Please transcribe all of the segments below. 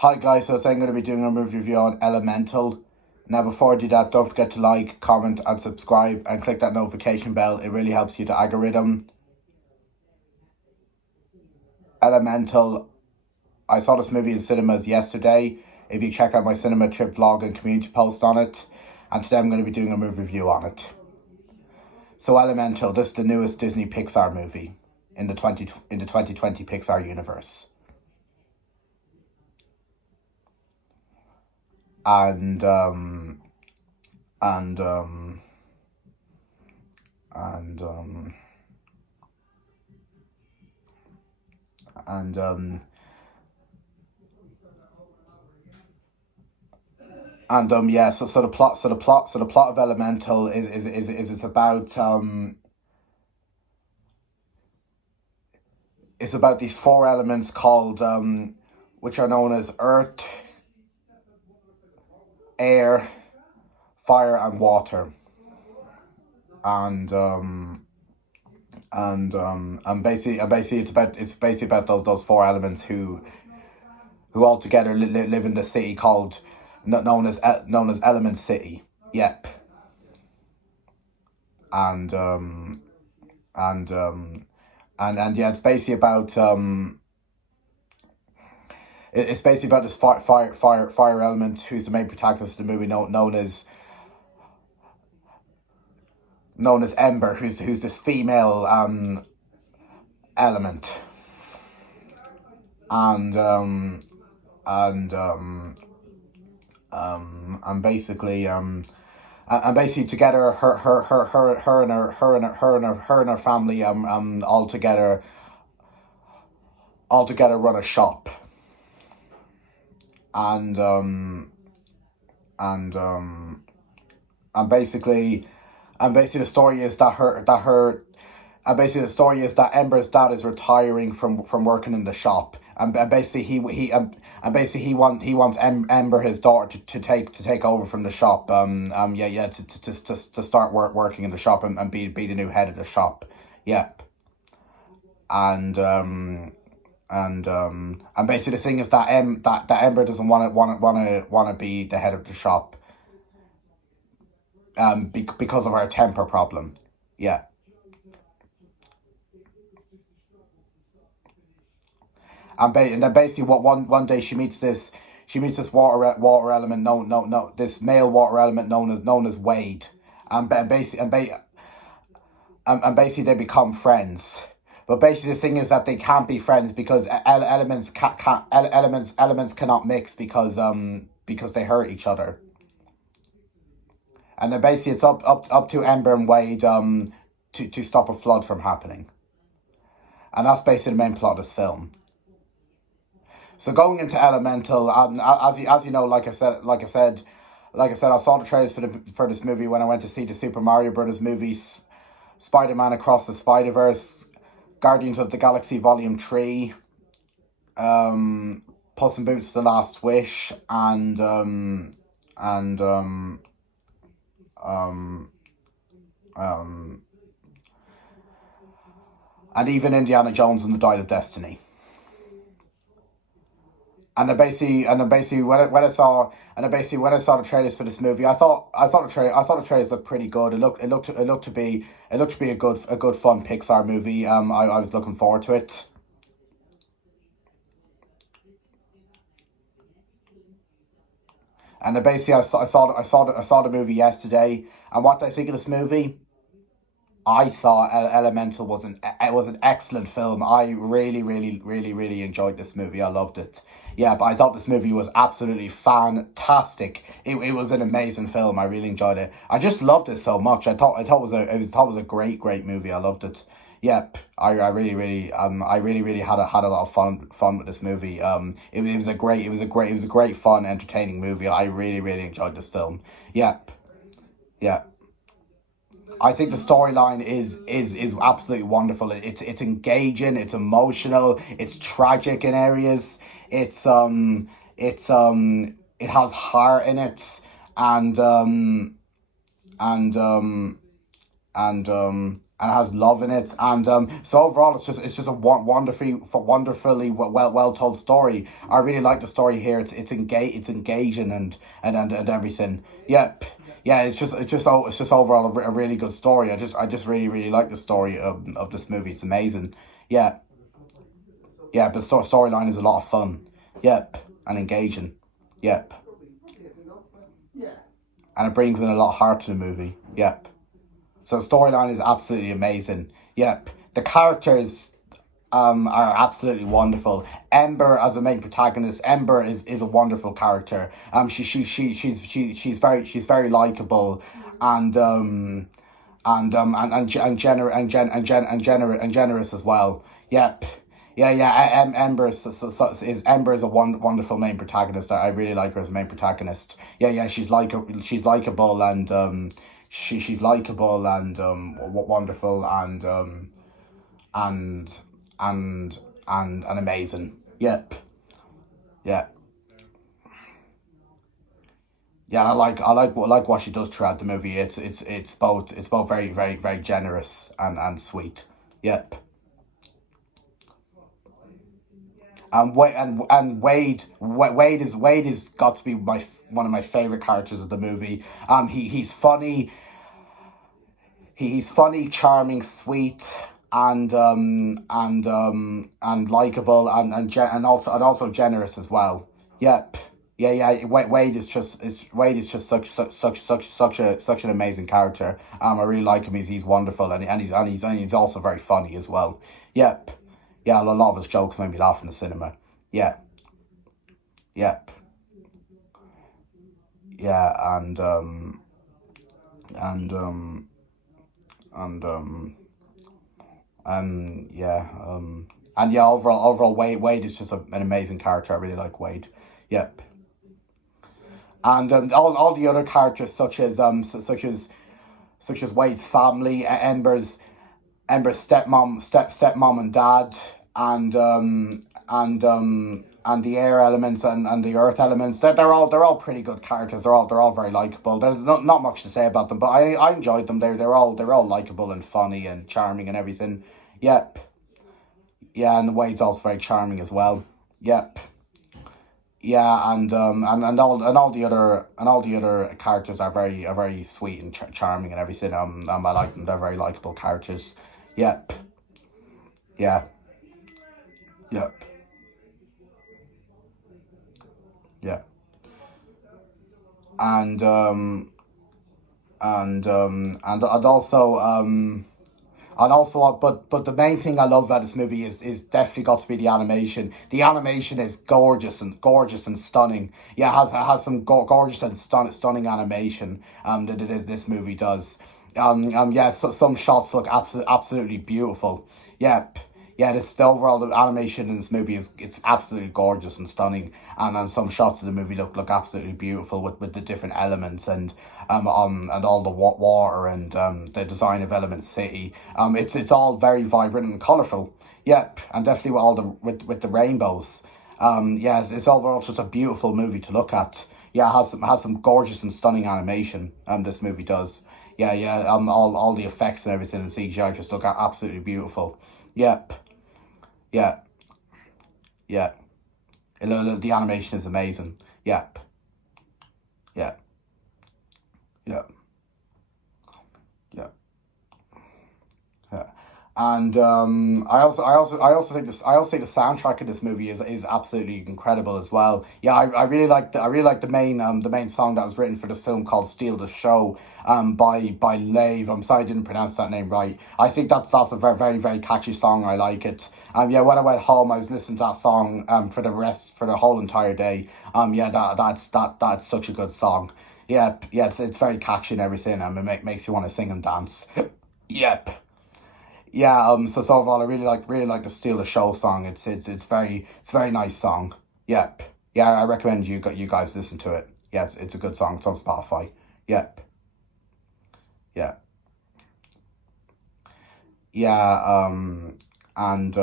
Hi guys, so I'm going to be doing a movie review on Elemental. Now before I do that, don't forget to like, comment and subscribe and click that notification bell. It really helps you the algorithm. Elemental. I saw this movie in cinemas yesterday. If you check out my cinema trip vlog and community post on it. And today I'm going to be doing a movie review on it. So Elemental, this is the newest Disney Pixar movie in the 2020 Pixar universe. And yeah, so the plot of Elemental is it's about these four elements called which are known as earth, air, fire and water. And basically it's basically about those four elements who all together live in the city called known as Element City. Yep. And yeah, it's basically about it's basically about this fire element who's the main protagonist of the movie, known as Ember, who's this female element. And basically together her and her family all together run a shop. And basically the story is that Ember's dad is retiring from working in the shop, and basically he wants Ember, his daughter, to take over from the shop. To start working in the shop and be the new head of the shop. Yep. And basically the thing is that Ember doesn't want to be the head of the shop. Because of her temper problem. Yeah. And then basically one day she meets this water element this male water element known as Wade. And basically they become friends. But basically the thing is that they can't be friends because elements cannot mix because they hurt each other. And then basically it's up to Ember and Wade to stop a flood from happening. And that's basically the main plot of this film. So going into Elemental, as you know, like I said, I saw the trailers for this movie when I went to see the Super Mario Brothers movies, Spider-Man Across the Spider-Verse, Guardians of the Galaxy Volume 3, Puss in Boots: The Last Wish, and even Indiana Jones and the Dial of Destiny. And then basically when I saw the trailers for this movie, I thought the trailers looked pretty good. It looked to be a good fun Pixar movie. I was looking forward to it. And then basically I saw the movie yesterday, and what did I think of this movie? I thought Elemental was an excellent film. I really enjoyed this movie. I loved it. Yeah, but I thought this movie was absolutely fantastic. It was an amazing film. I really enjoyed it. I just loved it so much. I thought it was a great movie. I loved it. Yep, I really had a lot of fun with this movie. It was a great fun entertaining movie. I really enjoyed this film. Yep. Yeah. I think the storyline is absolutely wonderful. It's engaging, it's emotional, it's tragic in areas. It has heart in it, and and has love in it. And so overall, it's just a wonderfully well told story. I really like the story here. It's engaging and everything. Yep. Yeah, it's just overall a really good story. I just really like the story of this movie. It's amazing. Yeah, yeah, but storyline is a lot of fun. Yep, and engaging. Yep, and it brings in a lot of heart to the movie. Yep. So the storyline is absolutely amazing. Yep. The characters are absolutely wonderful. Ember as the main protagonist, Ember is a wonderful character. She's very likable and generous as well. Yep. Yeah. Ember is a wonderful main protagonist. I really like her as a main protagonist. Yeah. She's likable and she's likable and wonderful and and amazing. Yep. Yeah. Yeah, and I like what she does throughout the movie. It's both very generous and sweet. Yep. Wade is got to be one of my favorite characters of the movie. He's funny. He's funny, charming, sweet, and likable, and also generous as well. Yep. Yeah. Wade is just such an amazing character. I really like him. He's wonderful, and he's also very funny as well. Yep. Yeah, a lot of his jokes made me laugh in the cinema. Yeah. Yep. Yeah, and and yeah, and yeah, overall, Wade is just an amazing character. I really like Wade. Yep. And all the other characters, such as Wade's family, Ember's stepmom and dad, and the air elements and the earth elements. They're all pretty good characters. They're all very likable. There's not much to say about them, but I enjoyed them. They're all likable and funny and charming and everything. Yep. Yeah, and Wade's also very charming as well. Yep. Yeah, and all the other characters are very sweet and charming and everything. I like them. They're very likable characters. Yep. Yeah. Yep. Yeah. And also, but the main thing I love about this movie is definitely got to be the animation. The animation is gorgeous and stunning. Yeah, it has some gorgeous and stunning animation. That it is this movie does. Yeah, so some shots look absolutely beautiful. Yep. Yeah, the overall animation in this movie it's absolutely gorgeous and stunning, and some shots of the movie look absolutely beautiful with the different elements and all the water and the design of Element City. It's all very vibrant and colorful. Yep, and definitely with the rainbows. Yeah, it's overall just a beautiful movie to look at. Yeah, it has some gorgeous and stunning animation. This movie does. Yeah. All the effects and everything in CGI just look absolutely beautiful. Yep. Yeah. Yeah. The animation is amazing. Yep. Yeah. Yeah. Yeah. Yeah. And I also think the soundtrack of this movie is absolutely incredible as well. Yeah, I really like the main song that was written for this film called "Steal the Show" by Lave. I'm sorry I didn't pronounce that name right. I think that's a very catchy song. I like it. Yeah, when I went home, I was listening to that song for the whole entire day. Yeah, that's such a good song. Yeah, it's very catchy and everything. It makes you want to sing and dance. Yep. Yeah, so overall I really like the Steal the Show song. It's a very nice song. Yep. Yeah, I recommend you guys listen to it. Yeah, it's a good song. It's on Spotify. Yep. Yeah. Yeah, and and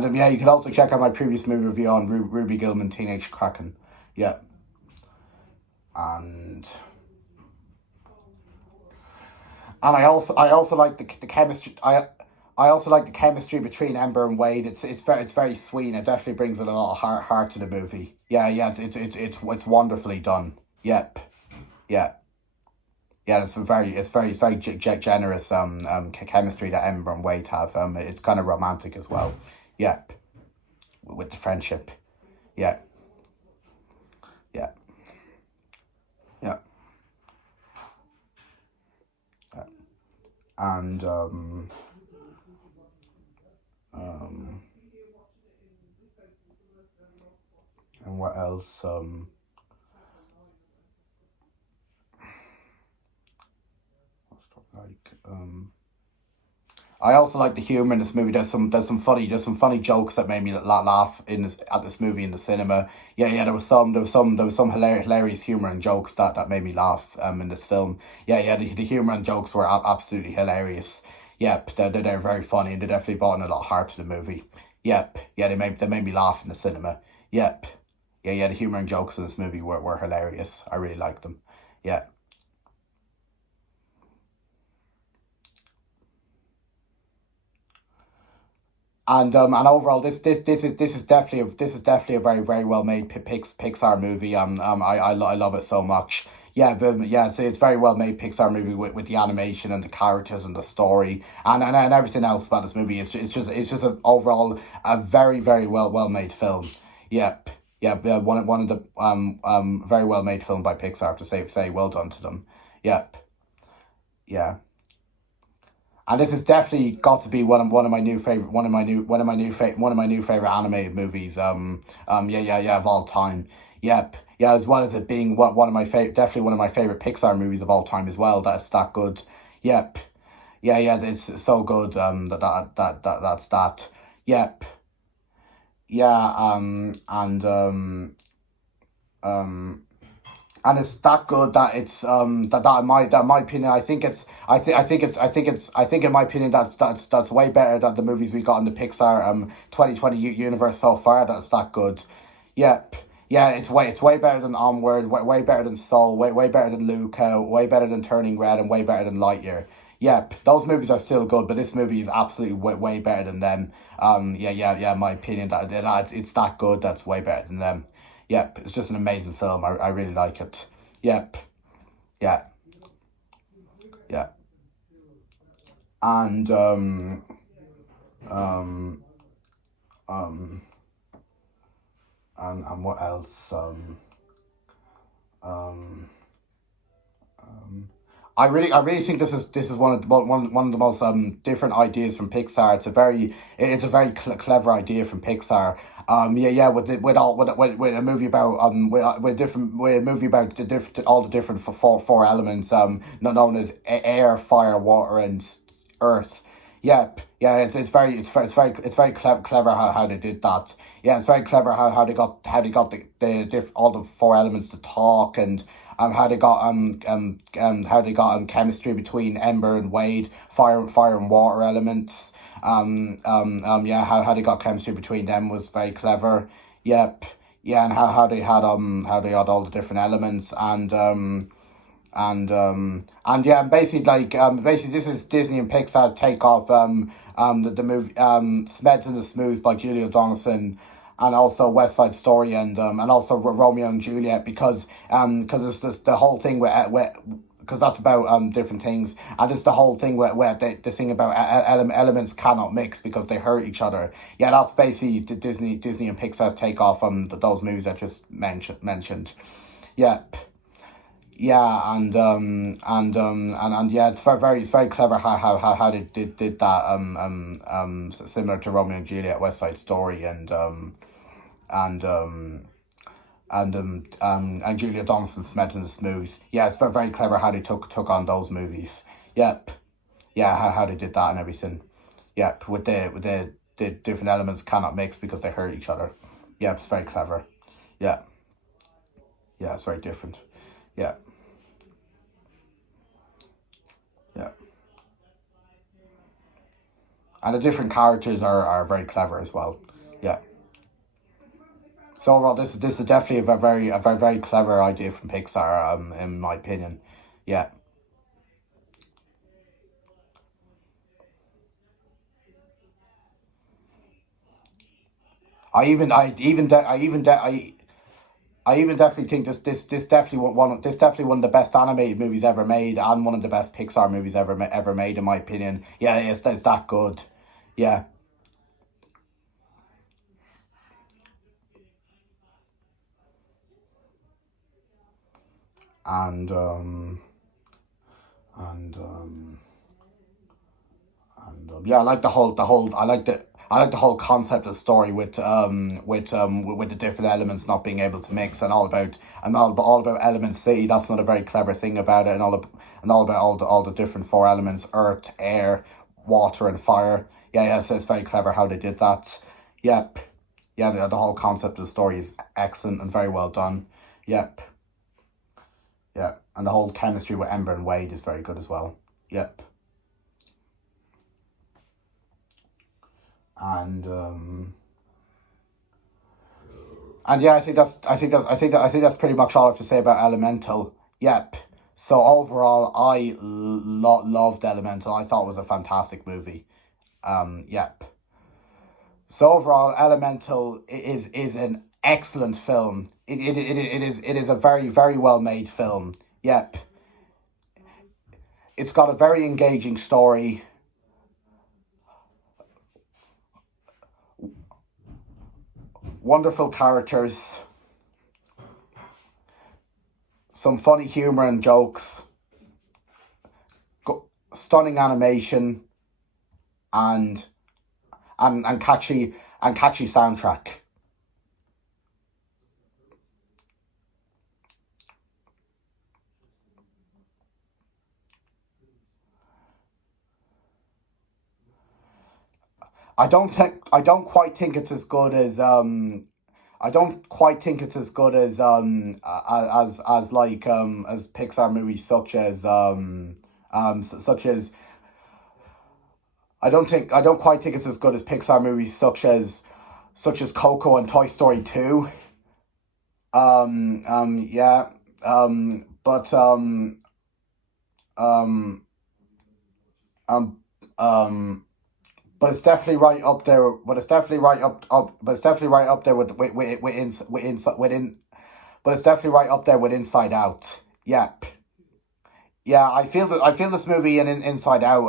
and yeah, you can also check out my previous movie review on Ruby Gilman Teenage Kraken. Yeah. and I also like the chemistry. I also like the chemistry between Ember and Wade. It's very sweet. And it definitely brings a lot of heart to the movie. Yeah, yeah, it's wonderfully done. Yep, yeah, yeah. It's very generous chemistry that Ember and Wade have. It's kind of romantic as well. Yep, with the friendship. Yeah, yeah, yeah, and um and what else like I also like the humor in this movie. There's some funny jokes that made me laugh at this movie in the cinema. Yeah, yeah. There was some hilarious humor and jokes that made me laugh in this film. Yeah, yeah. The humor and jokes were absolutely hilarious. Yep, they're very funny and they definitely brought in a lot of heart to the movie. Yep, yeah. They made me laugh in the cinema. Yep, yeah, yeah. The humor and jokes in this movie were hilarious. I really liked them. Yeah. And overall, this is definitely a very well made Pixar movie. I love it so much. Yeah, but yeah, it's very well made Pixar movie with the animation and the characters and the story and everything else about this movie. It's just an overall a very well made film. Yep. Yeah, yeah, one of the very well made film by Pixar. I have to say well done to them. Yep. Yeah. And this has definitely got to be one of my new favorite animated movies. Yeah, yeah, yeah, of all time. Yep. Yeah, as well as it being one of my favorite, definitely one of my favorite Pixar movies of all time as well. That's that good. Yep. Yeah, yeah, it's so good. That's that. Yep. Yeah. And it's that good that it's that in my opinion I think in my opinion that's way better than the movies we got in the Pixar 2020 universe so far. That's that good. Yep. Yeah, it's way better than Onward, way better than Soul, way better than Luca, way better than Turning Red, and way better than Lightyear. Yep, those movies are still good, but this movie is absolutely way better than them. Yeah, yeah, yeah. In my opinion, that it's that good. That's way better than them. Yep, it's just an amazing film. I really like it. Yep, yeah, yeah, and um, um, and what else? Um, I really think this is one of the most different ideas from Pixar. It's a very clever idea from Pixar. Yeah, yeah, with a movie about with a movie about all the different four elements known as air, fire, water, and earth. Yep, yeah, it's very clever how they did that. Yeah, it's very clever how they got all the four elements to talk, and how they got chemistry between Ember and Wade, fire and water elements. Yeah, how they got chemistry between them was very clever. Yep. Yeah, and how they had all the different elements, and yeah, basically this is Disney and Pixar's take off the movie Smeds and the Smooths by Julia Donaldson, and also West Side Story, and also Romeo and Juliet, because it's just the whole thing with because that's about different things, and it's the whole thing where the thing about elements cannot mix because they hurt each other. Yeah, that's basically the Disney and Pixar's take off those movies I just mentioned. Yeah. Yeah, and yeah, it's very clever how they did that similar to Romeo and Juliet, West Side Story, and and Julia Donaldson Smith and the Smooths. Yeah, it's very clever how they took on those movies. Yep, yeah, how they did that and everything. Yep, with the different elements cannot mix because they hurt each other. Yeah, it's very clever. Yeah, yeah, it's very different. Yeah, yeah. And the different characters are very clever as well. Yeah, So overall, this is definitely a very clever idea from Pixar. In my opinion, yeah. I even definitely think this definitely one of the best animated movies ever made, and one of the best Pixar movies ever made, in my opinion. Yeah, it's that good. Yeah, and and um yeah, I like the whole concept of story with the different elements not being able to mix, and all about element C. That's not a very clever thing about it, and all about all the different four elements: earth, air, water, and fire. Yeah, yeah. So it's very clever how they did that. Yep. Yeah, the whole concept of the story is excellent and very well done. Yep. Yeah, and the whole chemistry with Ember and Wade is very good as well. Yep. And And yeah, I think that's pretty much all I have to say about Elemental. Yep. So overall, loved Elemental. I thought it was a fantastic movie. Yep. So overall, Elemental is an excellent film. It is a very well made film. Yep. It's got a very engaging story. Wonderful characters. Some funny humor and jokes. Stunning animation. And and catchy soundtrack. I don't quite think it's as good as I don't quite think it's as good as as Pixar movies such as I don't quite think it's as good as Pixar movies such as Coco and Toy Story 2. Yeah. But um um um but it's definitely right up there. But it's definitely right up there But it's definitely right up there with Inside Out. Yep. Yeah, I feel this movie and Inside Out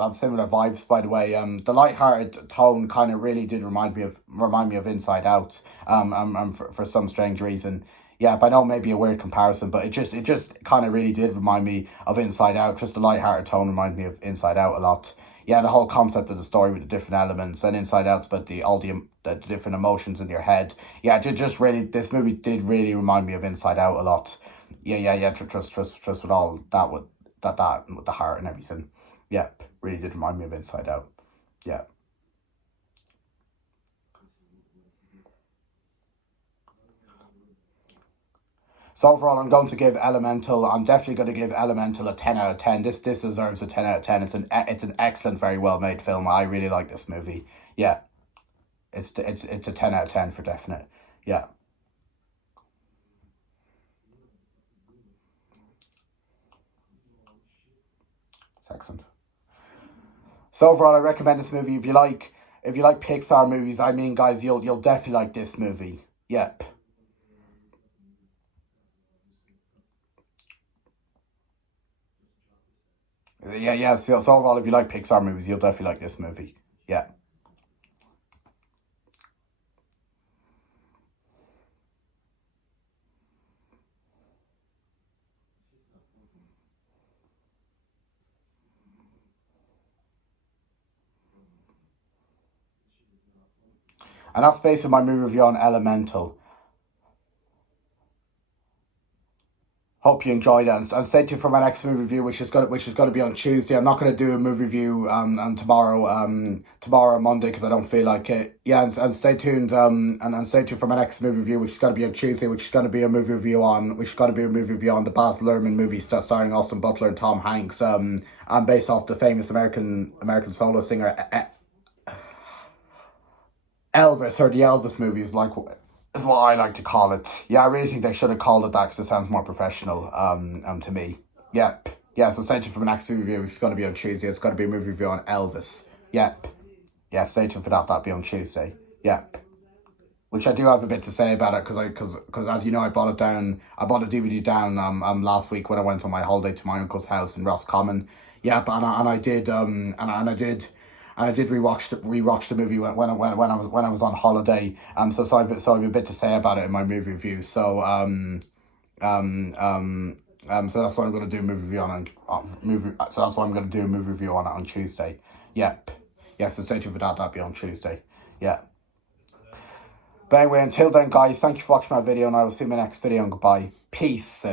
have similar vibes. By the way, the light-hearted tone kind of really did remind me of Inside Out. For some strange reason. Yeah, but I know maybe a weird comparison, but it just kind of really did remind me of Inside Out. Just the light-hearted tone reminded me of Inside Out a lot. Yeah, the whole concept of the story with the different elements, and Inside Out's about the different emotions in your head. Yeah, just really, this movie did really remind me of Inside Out a lot. Yeah. Trust with all that with that with the heart and everything. Yep, really did remind me of Inside Out. Yeah. So overall, I'm definitely going to give Elemental a 10 out of 10. This deserves a 10 out of 10. It's an excellent, very well made film. I really like this movie. Yeah, it's a 10 out of 10 for definite. Yeah, it's excellent. So overall, I recommend this movie if you like Pixar movies. I mean, guys, you'll definitely like this movie. Yep. Yeah. So overall, if you like Pixar movies, you'll definitely like this movie. Yeah. And that's basically my movie review on Elemental. Hope you enjoyed it, and stay tuned for my next movie review, which is going to be on Tuesday. I'm not going to do a movie review tomorrow Monday because I don't feel like it. Yeah, and stay tuned and stay tuned for my next movie review, which is going to be on Tuesday, which is going to be a movie review on the Baz Luhrmann movie starring Austin Butler and Tom Hanks, and based off the famous American solo singer Elvis, or the Elvis movies, like is what I like to call it. Yeah, I really think they should have called it that because it sounds more professional to me. Yep. Yeah, so stay tuned for my next movie review. It's going to be on Tuesday. It's going to be a movie review on Elvis. Yep. Yeah, stay tuned for that. That'll be on Tuesday. Yep. Which I do have a bit to say about it because as you know, I bought it down. I bought a DVD down last week when I went on my holiday to my uncle's house in Roscommon. Yeah, but and I did I did rewatch the movie when I was on holiday. So I've a bit to say about it in my movie review. So so that's what I'm gonna do a movie review movie. So that's what I'm gonna do a movie review on Tuesday. Yep. Yeah. So stay tuned for that. That'll be on Tuesday. Yeah. But anyway, until then, guys, thank you for watching my video, and I will see you in my next video, and goodbye. Peace.